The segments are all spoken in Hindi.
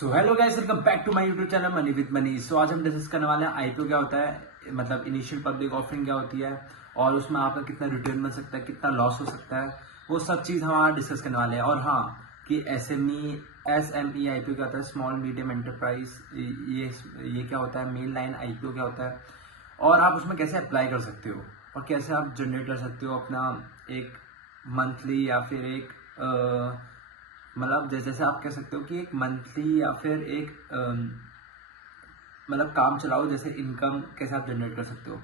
So hello guys, welcome back to my YouTube channel Money with Money. So आज हम डिस्कस करने वाले हैं आईपीओ क्या होता है, मतलब इनिशियल पब्लिक ऑफरिंग क्या होती है और उसमें आपका कितना रिटर्न बन सकता है, कितना लॉस हो सकता है, वो सब चीज हम आज डिस्कस करने वाले हैं। और हाँ कि एसएमई आईपीओ क्या होता है, स्मॉल मीडियम एंटरप्राइज, ये क्या होता है, मेन लाइन आईपीओ क्या होता है और आप उसमें कैसे अप्लाई कर सकते हो और कैसे आप जनरेट कर सकते हो अपना एक मंथली या फिर एक मतलब जैसे आप कह सकते हो कि एक मंथली या फिर एक मतलब काम चलाओ जैसे इनकम कैसे आप जनरेट कर सकते हो।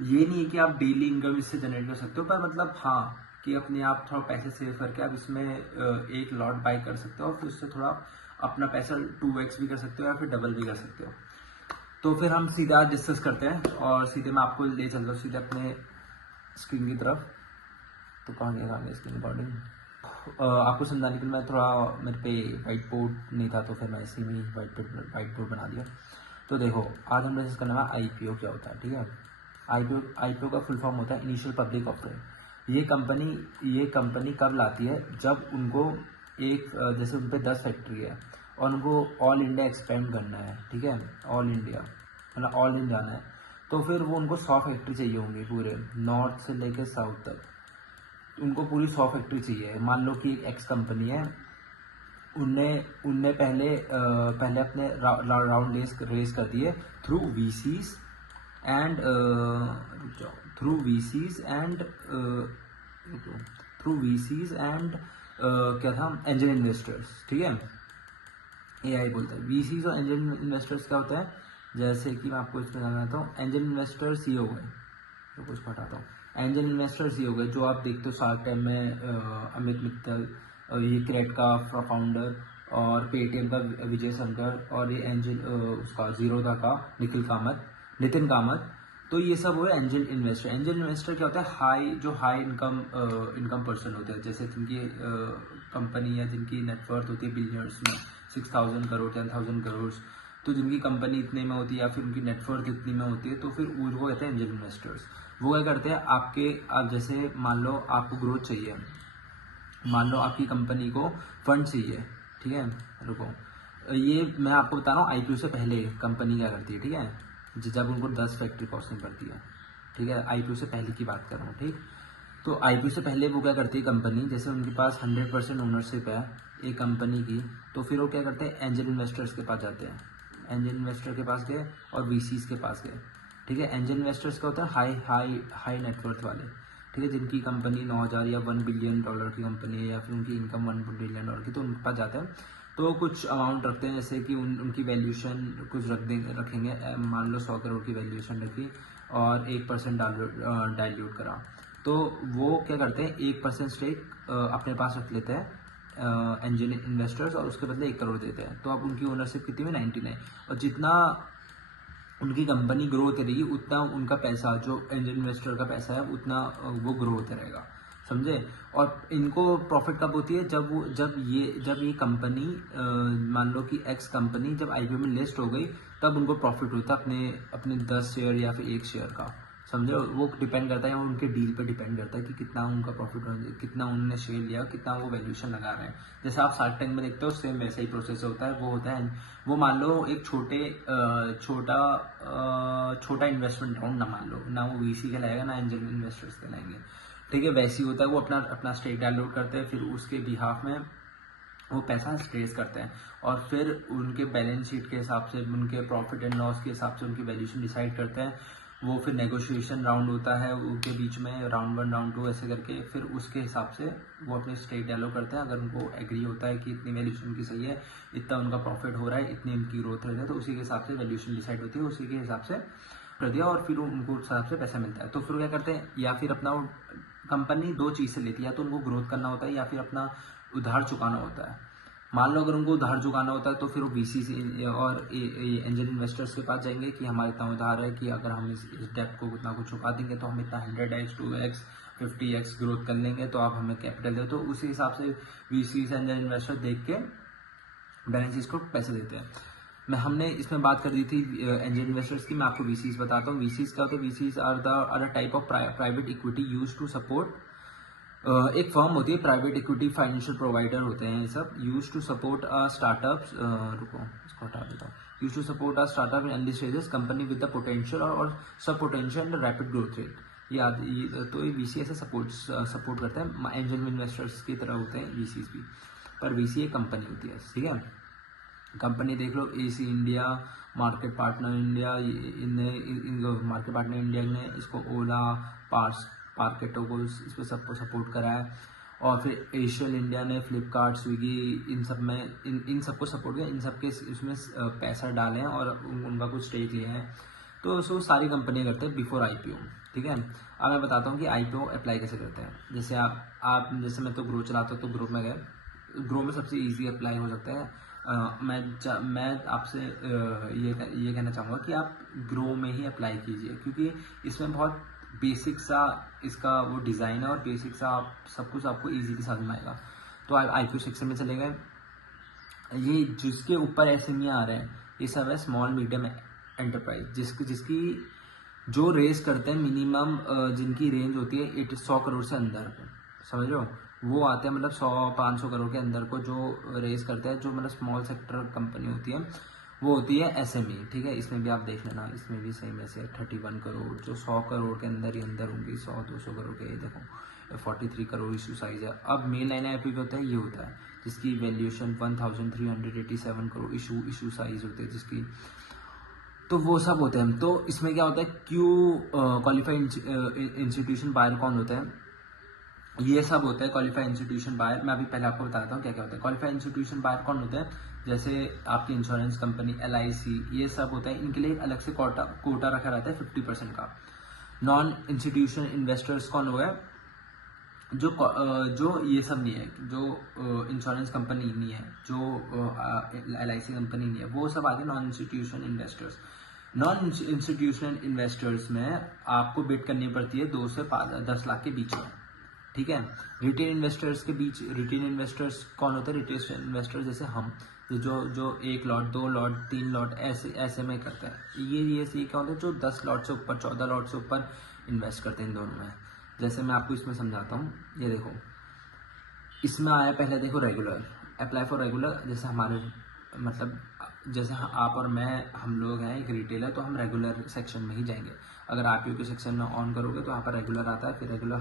ये नहीं है कि आप डेली इनकम इससे जनरेट कर सकते हो, पर मतलब हाँ कि अपने आप थोड़ा पैसे सेव करके आप इसमें एक लॉट बाई कर सकते हो और फिर उससे थोड़ा अपना पैसा 2x भी कर सकते हो या फिर डबल भी कर सकते हो। तो फिर हम सीधा डिस्कस करते हैं और सीधे मैं आपको ले चलता हूँ सीधे अपने स्क्रीन की तरफ। तो कहाँ गया स्क्रीन रिकॉर्डिंग। आपको समझाने के लिए मैं थोड़ा मेरे पे वाइट बोर्ड नहीं था तो फिर मैं इसी में वाइट बोर्ड बना दिया। तो देखो आज हम डिस्कस करना है आईपीओ क्या होता है। ठीक है, आईपीओ का फुल फॉर्म होता है इनिशियल पब्लिक ऑफरिंग। ये कंपनी कब लाती है, जब उनको एक जैसे उन पर 10 फैक्ट्री है और उनको ऑल इंडिया एक्सपेंड करना है। ठीक है, ऑल इंडिया मतलब ऑल इंडिया जाना है, तो फिर वो उनको 100 फैक्ट्री चाहिए होंगी पूरे नॉर्थ से लेकर साउथ तक। उनको पूरी 100 फैक्ट्री चाहिए। मान लो कि एक एक्स कंपनी है, उनने उनने पहले अपने राउंड रेस कर दिए through VCs and through VCs and क्या था, एंजल इन्वेस्टर्स। ठीक है, एआई बोलता है वीसीज और एंजल इन्वेस्टर्स क्या होता है। जैसे कि मैं आपको इसमें बताता हूँ, एंजल इन्वेस्टर्स ये हो गए, तो कुछ हटाता हूँ। एंजल इन्वेस्टर्स ये हो गए जो आप देखते हो शार्क टैंक में, अमित मित्तल, ये क्रेड का फाउंडर और पेटीएम का विजय शंकर और ये एंजल उसका जीरोधा का नितिन कामत। तो ये सब हुए एंजल इन्वेस्टर। एंजल इन्वेस्टर क्या होता है, जो हाई इनकम पर्सन होते हैं, जैसे जिनकी कंपनी या जिनकी नेटवर्थ होती है बिलियनर्स में, 6,000 करोड़ 10,000 करोड़। तो जिनकी कंपनी इतने में होती है या फिर उनकी नेटवर्थ इतनी में होती है, तो फिर उनको कहते हैं एंजल इन्वेस्टर्स। वो क्या करते हैं, आप जैसे मान लो आपको ग्रोथ चाहिए, मान लो आपकी कंपनी को फंड चाहिए। ठीक है, रुको, ये मैं आपको बता रहा हूँ आईपीओ से पहले कंपनी क्या करती है। ठीक है, जब उनको 10 फैक्ट्री कॉस्टिंग पड़ती है। ठीक है, आईपीओ से पहले की बात कर रहा हूँ। ठीक, तो आईपीओ से पहले वो क्या करती है कंपनी, जैसे उनके पास 100% ओनरशिप है एक कंपनी की, तो फिर वो क्या करते हैं, एंजल इन्वेस्टर्स के पास जाते हैं। एंजल इन्वेस्टर के पास गए और वीसीज के पास गए। ठीक है, एंजल इन्वेस्टर्स का होता है हाई नेटवर्थ वाले। ठीक है, जिनकी कंपनी 9,000 या $1 बिलियन की कंपनी है या फिर उनकी इनकम $1 बिलियन की, तो उनके पास जाते हैं। तो कुछ अमाउंट रखते हैं, जैसे कि उनकी वैल्यूएशन कुछ रखेंगे। मान लो 100 करोड़ की वैल्यूएशन रखी और 1% डाइल्यूट करा, तो वो क्या करते हैं 1% स्टेक अपने पास रख लेते हैं एंजल इन्वेस्टर्स और उसके बदले 1 करोड़ देते हैं। तो अब उनकी ओनरशिप कितनी में 99। और जितना उनकी कंपनी ग्रो होती रहेगी उतना उनका पैसा, जो एंजल इन्वेस्टर का पैसा है, उतना वो ग्रो होता रहेगा। समझे। और इनको प्रॉफिट कब होती है, जब ये कंपनी मान लो कि एक्स कंपनी जब आईपीओ में लिस्ट हो गई, तब उनको प्रॉफिट होता है अपने 10 शेयर या फिर 1 शेयर का। समझे, वो डिपेंड करता है और उनके डील पे डिपेंड करता है कि कितना उनका प्रॉफिट हो, कितना उन्होंने शेयर लिया, कितना वो वैल्यूएशन लगा रहे हैं। जैसे आप शार्क टैंक में देखते हो, सेम वैसा ही प्रोसेस होता है। वो मान लो एक छोटा इन्वेस्टमेंट राउंड ना मान लो, ना वो वीसी कहलाएगा ना एंजल इन्वेस्टर्स कहलाएंगे। ठीक है, वैसे ही होता है। वो अपना स्टेक डाउनलोड करते हैं, फिर उसके बिहाफ में वो पैसा स्ट्रेस करते हैं और फिर उनके बैलेंस शीट के हिसाब से, उनके प्रॉफिट एंड लॉस के हिसाब से उनकी वैल्यूएशन डिसाइड करते हैं। वो फिर नेगोशिएशन राउंड होता है उनके बीच में, राउंड 1 राउंड 2 ऐसे करके, फिर उसके हिसाब से वो अपने स्टेक डाउनलोड करते हैं। अगर उनको एग्री होता है कि इतनी वैल्यूएशन की सही है, इतना उनका प्रॉफिट हो रहा है, इतनी उनकी ग्रोथ रही है, तो उसी के हिसाब से वैल्यूएशन डिसाइड होती है, उसी के हिसाब से कर दिया और फिर उनको उस हिसाब से पैसा मिलता है। तो फिर क्या करते हैं, या फिर अपना कंपनी 2 चीज़ से लेती है, या तो उनको ग्रोथ करना होता है या फिर अपना उधार चुकाना होता है। मान लो अगर उनको उधार चुकाना होता है तो फिर वो वीसी और एंजल इन्वेस्टर्स के पास जाएंगे कि हमारा इतना उधार है कि अगर हम इस डेट को इतना कुछ चुका देंगे तो हम इतना 100x 2x 50x ग्रोथ कर लेंगे, तो आप हमें कैपिटल दे। तो उसी हिसाब से वीसी एंजल इन्वेस्टर देख के बैलेंस शीट को पैसे देते हैं। हमने इसमें बात कर दी थी एंजल इन्वेस्टर्स की। मैं आपको वीसीज बताता हूँ। वीसीज क्या होते हैं, VCs are the type of private equity use to support एक फर्म होती है, प्राइवेट इक्विटी फाइनेंशियल प्रोवाइडर होते हैं ये सब, use to support a startups, रुको इसको हटा देता हूँ, use to support a startup in early stages company with the potential और सब potential and rapid growth rate. तो ये वीसी ऐसे सपोर्ट करते हैं, एंजल इन्वेस्टर्स की तरह होते हैं वीसीज भी, पर वीसी एक कंपनी होती है, ठीक है। कंपनी देख लो, AC India, market partner India, in market partner India ने इसको ओला, पार्केटो को इस पर सबको सपोर्ट करा है, और फिर एशियल इंडिया ने फ्लिपकार्ट, स्विगी, इन सब में इन सबको सपोर्ट किया, इन सब के इसमें पैसा डाले हैं और उनका कुछ स्टेक लिया है। तो उसको सारी कंपनियां करते हैं बिफोर आईपीओ, ठीक है। अब मैं बताता हूँ कि आईपीओ अप्लाई कैसे करते हैं। जैसे आप जैसे मैं तो ग्रो चलाता हूँ, तो ग्रो में गए, ग्रो में सबसे इजी अप्लाई हो सकता है। मैं आपसे ये कहना चाहूँगा कि आप ग्रो में ही अप्लाई कीजिए, क्योंकि इसमें बहुत बेसिक सा इसका वो डिज़ाइन है और बेसिक सा आप सब कुछ आपको ईजी के साथ में आएगा। तो आप IPO सेक्शन में चले गए, ये जिसके ऊपर SME आ रहे हैं ये सब है स्मॉल मीडियम एंटरप्राइज, जिसकी जो रेस करते हैं मिनिमम, जिनकी रेंज होती है 100 करोड़ से अंदर को, समझ लो वो आते हैं, मतलब 100-500 करोड़ के अंदर को जो रेस करते हैं, जो मतलब स्मॉल सेक्टर कंपनी होती है वो होती है SME, ठीक है। इसमें भी आप देख लेना, इसमें भी सेम ऐसे 31 करोड़ जो 100 करोड़ के अंदर ही अंदर होंगी, 100-200 करोड़ के, देखो 43 करोड़ इशू साइज है। अब मेन लाइन IPO होता है, ये होता है जिसकी वैल्यूएशन 1387 करोड़ इशू साइज होते हैं जिसकी, तो वो सब होते हैं। तो इसमें क्या होता है, क्वालिफाइड इंस्टीट्यूशन बायर कौन होते हैं, ये सब होता है क्वालिफाइड इंस्टीट्यूशन बायर। मैं अभी पहले आपको बताता हूँ क्या क्या होता है। क्वालिफाइड इंस्टीट्यूशन बायर कौन होते हैं, जैसे आपकी इंश्योरेंस कंपनी, LIC, ये सब होता है, इनके लिए एक अलग से कोटा रखा रहता है 50% का। नॉन इंस्टीट्यूशन इन्वेस्टर्स कौन हुआ है, जो ये सब नहीं है, जो इंश्योरेंस कंपनी नहीं है, जो LIC कंपनी नहीं है, वो सब आगे non institution investors. Non institutional investors में आपको बिड करनी पड़ती है 2 से 10 लाख के बीच में, ठीक है। रिटेल इन्वेस्टर्स के बीच, रिटेल इन्वेस्टर्स कौन होते हैं, रिटेल इन्वेस्टर्स जैसे हम, जो 1 लॉट, 2 लॉट, 3 लॉट ऐसे में करते हैं। ये क्या होता है, जो 10 लॉट से ऊपर, 14 लॉट से ऊपर इन्वेस्ट करते हैं इन दोनों में। जैसे मैं आपको इसमें समझाता हूँ, ये देखो इसमें आया पहले, देखो रेगुलर, अप्लाई फॉर रेगुलर, जैसे हमारे मतलब जैसे आप और मैं, हम लोग हैं एक रिटेलर, तो हम रेगुलर सेक्शन में ही जाएंगे। अगर आप के सेक्शन में ऑन करोगे तो यहाँ पर रेगुलर आता है, फिर रेगुलर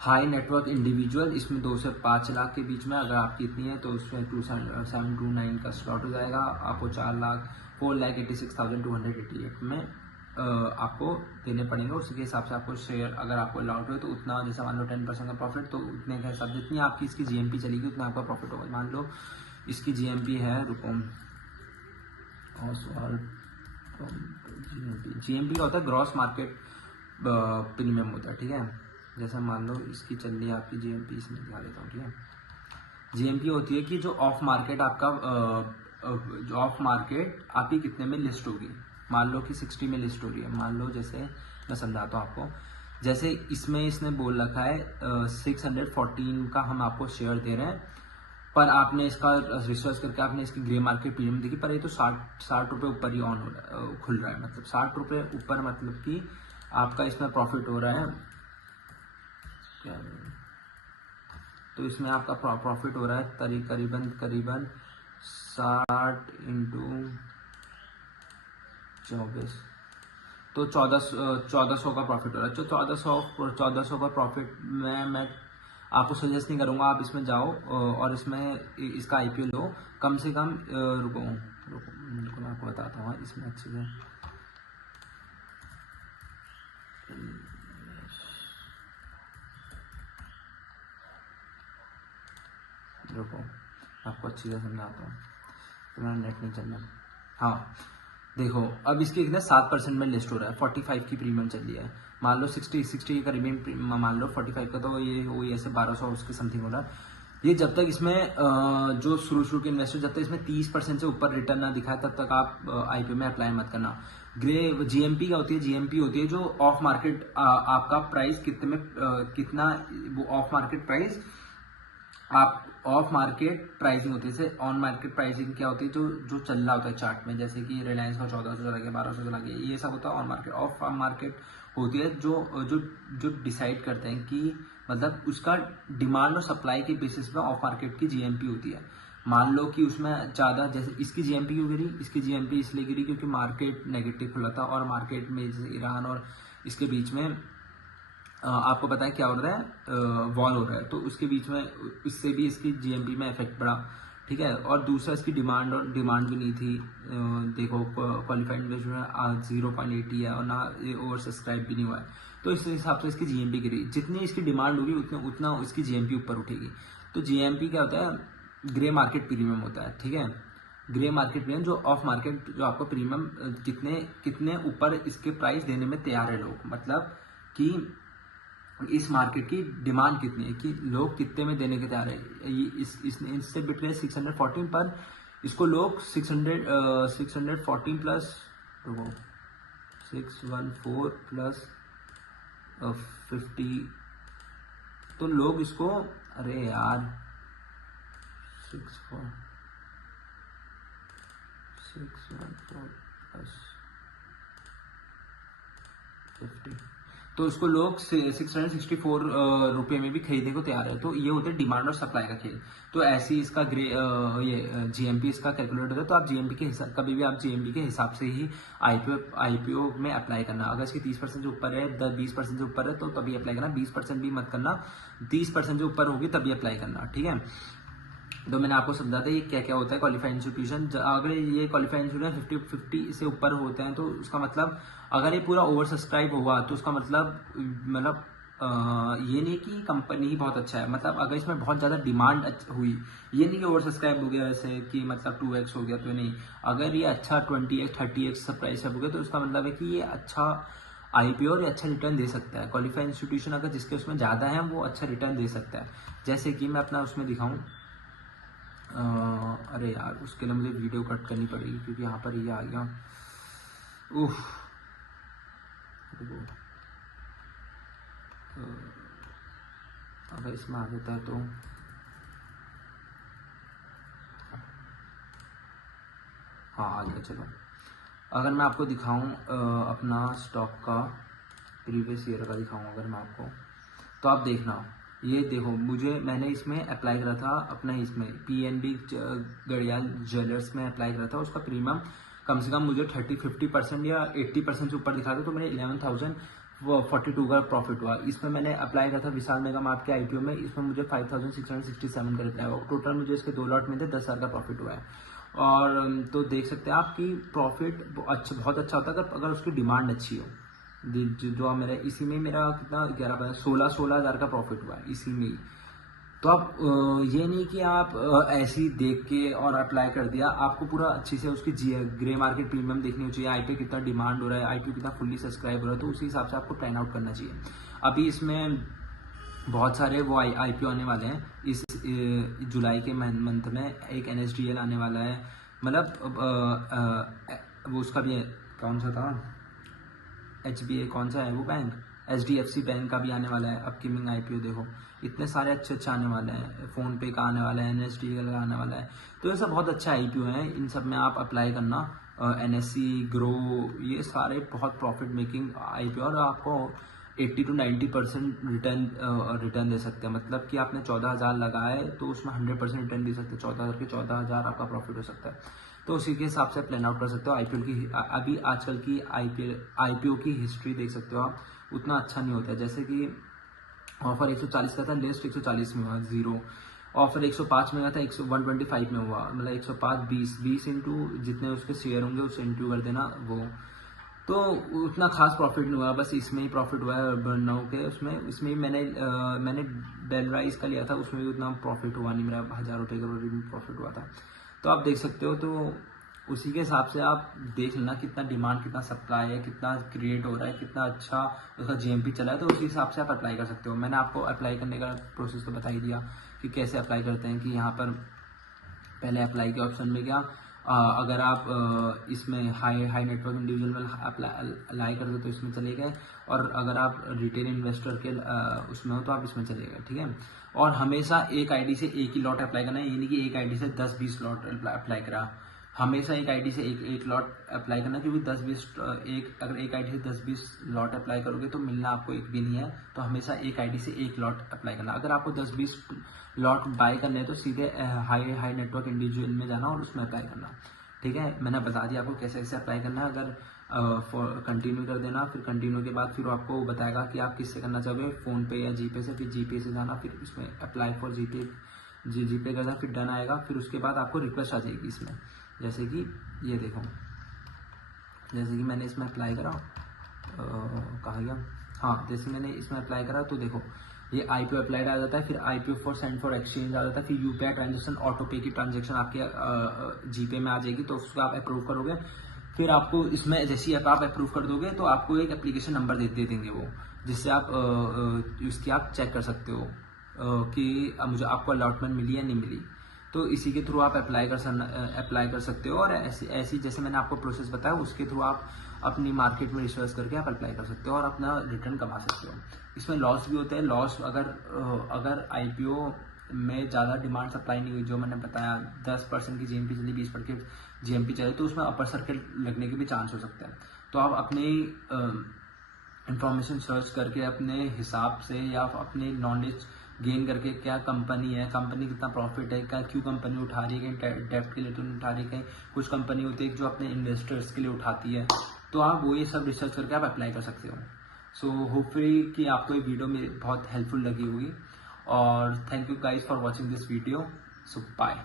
हाई नेटवर्क इंडिविजुअल, इसमें 2 से 5 लाख के बीच में अगर आपकी इतनी है तो उसमें 2729 का स्लॉट हो जाएगा, आपको 4,86,288 में आपको देने पड़ेंगे। उसी के हिसाब से आपको शेयर, अगर आपको अलाउड हो तो उतना, जैसे मान लो 10% का प्रॉफिट, तो उतने के हिसाब जितनी आपकी इसकी GMP चलेगी उतना आपका प्रॉफिट होगा। मान लो इसकी GMP है, रुको, GMP का होता है ग्रॉस मार्केट प्रीमियम होता है, ठीक है। जैसे मान लो इसकी चल रही है आपकी GMP, इसमें दिखा देता हूँ, ठीक है। GMP होती है कि जो ऑफ मार्केट आपका, जो ऑफ मार्केट आपकी कितने में लिस्ट होगी। मान लो कि 60 में लिस्ट हो रही है, मान लो, जैसे मैं समझाता हूँ आपको, जैसे इसमें इसने बोल रखा है 614 का हम आपको शेयर दे रहे हैं, पर आपने इसका रिसर्च करके आपने इसकी ग्रे मार्केट प्रीमियम देखी, पर ये तो 60 रुपये ऊपर ही ऑन हो रहा है, खुल रहा है, मतलब 60 रुपये ऊपर, मतलब कि आपका इसमें प्रॉफिट हो रहा है क्या, तो इसमें आपका प्रॉफिट हो रहा है करीबन 60 × 24, तो 1400 का प्रॉफिट हो रहा है। तो 1400 का प्रॉफिट मैं आपको सजेस्ट नहीं करूंगा, आप इसमें जाओ और इसमें इसका IPO लो, कम से कम, रुको मैं आपको बताता हूँ इसमें अच्छे से, रुको आपको अच्छी से समझाता हूँ, तो मेरा नेट नहीं चलना। हाँ देखो, अब इसके कितने 7% में लिस्ट हो रहा है, 45 की प्रीमियम चल रही है, मान लो 60 के करीब, मान लो 45 का, तो ये वही ऐसे 1200 उसके समथिंग हो रहा है। ये जब तक इसमें जो शुरू के इन्वेस्टर, जब तक इसमें 30% से ऊपर रिटर्न ना दिखाए तब तक आप IPO में अप्लाई मत करना। ग्रे GMP क्या होती है, GMP होती है जो ऑफ मार्केट आपका प्राइस कितने में, कितना वो ऑफ मार्केट प्राइस, आप ऑफ मार्केट प्राइसिंग होती है। जैसे ऑन मार्केट प्राइसिंग क्या होती है, जो चल रहा होता है चार्ट में, जैसे कि रिलायंस का 1400 चला गया, 1200 चला गया, ये सब होता है ऑन मार्केट। ऑफ मार्केट होती है जो डिसाइड करते हैं कि मतलब उसका डिमांड और सप्लाई के बेसिस पे ऑफ मार्केट की जीएमपी होती है। मान लो कि उसमें ज़्यादा, जैसे इसकी जीएमपी क्यों गिरी, इसकी जीएमपी इसलिए गिरी क्योंकि मार्केट नेगेटिव खुला था और मार्केट में ईरान और इसके बीच में आपको पता है क्या हो रहा है, वॉर हो रहा है, तो उसके बीच में इससे भी इसकी जीएमपी में इफेक्ट पड़ा, ठीक है। और दूसरा इसकी डिमांड भी नहीं थी, देखो क्वालिफाइड इन्वेस्टमेंट 0.80 है और ना ओवर सब्सक्राइब भी नहीं हुआ है, तो इस हिसाब से इसकी जीएमपी गिरी। जितनी इसकी डिमांड होगी उतना इसकी जीएमपी ऊपर उठेगी। तो जीएमपी क्या होता है, ग्रे मार्केट प्रीमियम होता है, ठीक है। ग्रे मार्केट प्रीमियम जो ऑफ मार्केट, जो आपको प्रीमियम कितने ऊपर इसके प्राइस देने में तैयार है लोग, मतलब कि इस मार्केट की डिमांड कितनी है, कि लोग कितने में देने के तैयार है। इससे बिट गए 614 पर, इसको लोग 614 प्लस 614 प्लस 50, तो लोग इसको, अरे यार 614 प्लस 50, तो इसको लोग 664 रुपये में भी खरीदने को तैयार है। तो ये होते हैं डिमांड और सप्लाई का खेल। तो ऐसे ही इसका ये जीएमपी इसका कैलकुलेट होता है। तो आप जीएमपी के हिसाब, कभी भी आप जीएमपी के हिसाब से ही आईपीओ में अप्लाई करना। अगर इसकी 30% से ऊपर है, 20% से ऊपर है तो तभी अप्लाई करना, 20% भी मत करना, 30% से ऊपर होगी तभी अप्लाई करना, ठीक है। तो मैंने आपको समझा था ये क्या क्या होता है क्वालिफाइड इंस्टीट्यूशन। अगर ये क्वालिफाइड इंस्टीट्यूशन 50 से ऊपर होते हैं तो उसका मतलब, अगर ये पूरा ओवर सब्सक्राइब हुआ तो उसका मतलब ये नहीं कि कंपनी ही बहुत अच्छा है, मतलब अगर इसमें बहुत ज़्यादा डिमांड हुई, ये नहीं कि ओवर सब्सक्राइब हो गया वैसे कि मतलब 2x हो गया, तो नहीं। अगर ये अच्छा 20x 30x प्राइस हो गया तो उसका मतलब है कि ये अच्छा आईपीओ और अच्छा रिटर्न दे सकता है। क्वालिफाइड इंस्टीट्यूशन अगर जिसके उसमें ज़्यादा है वो अच्छा रिटर्न दे सकता है। जैसे कि मैं अपना उसमें दिखाऊँ, अरे यार उसके लिए मुझे वीडियो कट करनी पड़ेगी क्योंकि यहाँ पर ये आ गया, अगर इसमें आ जाता है तो हाँ आ गया। चलो अगर मैं आपको दिखाऊं अपना स्टॉक का प्रीवियस ईयर का दिखाऊं अगर मैं आपको, तो आप देखना, ये देखो मैंने इसमें अप्लाई करा था अपना, इसमें पीएनबी गढ़ियाल ज्वेलर्स में अप्लाई करा था। उसका प्रीमियम कम से कम मुझे 30-50% या 80% से ऊपर दिखा था, तो मेरे 11,042 का प्रॉफिट हुआ। इसमें मैंने अप्लाई करा था विशाल मेगा मार्ट के आईपीओ में, इसमें मुझे 5,667 का रिप्लाई हुआ। टोटल मुझे इसके 2 लॉट में थे, 10,000 का प्रॉफिट हुआ है। और तो देख सकते हैं आप कि प्रॉफिट बहुत अच्छा होता है अगर उसकी डिमांड अच्छी हो। जो मेरा इसी में मेरा कितना 16,000 का प्रॉफिट हुआ है इसी में ही। तो आप ये नहीं कि आप ऐसे ही देख के और अप्लाई कर दिया, आपको पूरा अच्छे से उसकी ग्रे मार्केट प्रीमियम देखनी चाहिए, आईपीओ कितना डिमांड हो रहा है, आईपीओ कितना फुल्ली सब्सक्राइब हो रहा है, तो उसी हिसाब से आपको प्लान आउट करना चाहिए। अभी इसमें बहुत सारे वो आईपीओ आने वाले हैं इस जुलाई के मंथ में। एक NSDL आने वाला है, मतलब वो उसका भी कौन सा था, HBA कौन सा है वो बैंक, HDFC बैंक का भी आने वाला है अपकमिंग आईपीओ। देखो इतने सारे अच्छे आने वाले हैं, फोन पे का आने वाला है, NSDL का आने वाला है। तो ये सब बहुत अच्छा आईपीओ है, इन सब में आप अप्लाई करना। NSE ग्रो, ये सारे बहुत प्रॉफिट मेकिंग आईपीओ, और आपको 80 to 90% रिटर्न दे सकते हैं। मतलब कि आपने 14,000 लगाए तो उसमें 100% रिटर्न दे सकते हैं। 14,000 के 14,000 आपका प्रॉफिट हो सकता है। तो उसी के हिसाब से प्लान आउट कर सकते हो। आईपीओ की अभी आजकल की आईपीओ की हिस्ट्री देख सकते हो आप, उतना अच्छा नहीं होता है। जैसे कि ऑफर 140 का था, लिस्ट 140 में हुआ 0, ऑफर 105 में था, 125 में हुआ, मतलब 105 20 इंटू जितने उसके शेयर होंगे उससे इंटू कर देना वो, तो उतना खास प्रॉफिट नहीं हुआ, बस इसमें ही प्रॉफिट हुआ है बर्नआउ के। इसमें ही मैंने बेलराइज का लिया था, उसमें भी उतना प्रॉफिट हुआ नहीं, मेरा 1,000 रुपये का प्रॉफिट हुआ था। तो आप देख सकते हो, तो उसी के हिसाब से आप देख लेना कितना डिमांड, कितना सप्लाई है, कितना क्रिएट हो रहा है, कितना अच्छा उसका जीएमपी चला है, तो उसी हिसाब से आप अप्लाई कर सकते हो। मैंने आपको अप्लाई करने का प्रोसेस तो बता ही दिया कि कैसे अप्लाई करते हैं। कि यहाँ पर पहले अप्लाई के ऑप्शन में क्या, अगर आप इसमें हाई नेटवर्क इंडिविजुअल में अप्लाई करते हो तो इसमें चले गए, और अगर आप रिटेल इन्वेस्टर के उसमें हो तो आप इसमें चले गए, ठीक है। और हमेशा एक आईडी से एक ही लॉट अप्लाई करना है, ये नहीं कि एक आईडी से 10-20 लॉट अप्लाई करा, हमेशा एक आईडी से एक लॉट अप्लाई करना, क्योंकि 10-20 अगर एक आईडी से 10-20 लॉट अप्लाई करोगे तो मिलना आपको एक भी नहीं है। तो हमेशा एक आईडी से एक लॉट अप्लाई करना। अगर आपको 10-20 लॉट बाय करने हैं तो सीधे हाई नेटवर्क इंडिविजुअल में जाना और उसमें अप्लाई करना। ठीक है, मैंने बता दिया आपको कैसे कैसे अप्लाई करना है। अगर कंटिन्यू कर देना, फिर कंटिन्यू के बाद फिर आपको बताएगा कि आप किससे करना चाहोगे, फ़ोन पे या जीपे से। फिर जीपे से जाना, फिर उसमें अप्लाई फॉर जीपे करना, फिर डन आएगा। फिर उसके बाद आपको रिक्वेस्ट आ जाएगी इसमें, जैसे कि ये देखो, जैसे कि मैंने इसमें अप्लाई करा, कहाँ गया, हाँ, जैसे मैंने इसमें अप्लाई करा तो देखो ये IPO अप्लाइड आ जाता है, फिर IPO for send for exchange आ जाता है, फिर UPI ट्रांजेक्शन ऑटो पे की ट्रांजेक्शन आपके जीपे में आ जाएगी, तो उसको आप अप्रूव करोगे। फिर आपको इसमें जैसे ही आप अप्रूव कर दोगे तो आपको एक एप्लीकेशन नंबर दे देंगे वो, जिससे आप इसकी आप चेक कर सकते हो कि मुझे आपको अलॉटमेंट मिली या नहीं मिली। तो इसी के थ्रू आप अप्लाई कर सकते हो। और ऐसी जैसे मैंने आपको प्रोसेस बताया उसके थ्रू आप अपनी मार्केट में रिसर्च करके आप अप्लाई कर सकते हो और अपना रिटर्न कमा सकते हो। इसमें लॉस भी होते हैं। लॉस अगर IPO में ज़्यादा डिमांड सप्लाई नहीं हुई, जो मैंने बताया 10% की GMP चली, 20% की GMP चले, तो उसमें अपर सर्किट लगने के भी चांस हो सकते हैं। तो आप अपनी इंफॉर्मेशन सर्च करके अपने हिसाब से या अपने नॉलेज गेन करके, क्या कंपनी है, कंपनी कितना प्रॉफिट है, क्या क्यों कंपनी उठा रही है, कहीं डेप्ट के लिए तो नहीं उठा रही, कहीं कुछ कंपनी होती है जो अपने इन्वेस्टर्स के लिए उठाती है, तो आप वो ये सब रिसर्च करके आप अप्लाई कर सकते हो। सो होपफुली कि आपको ये वीडियो में बहुत हेल्पफुल लगी होगी। और thank you guys for watching this video. So bye.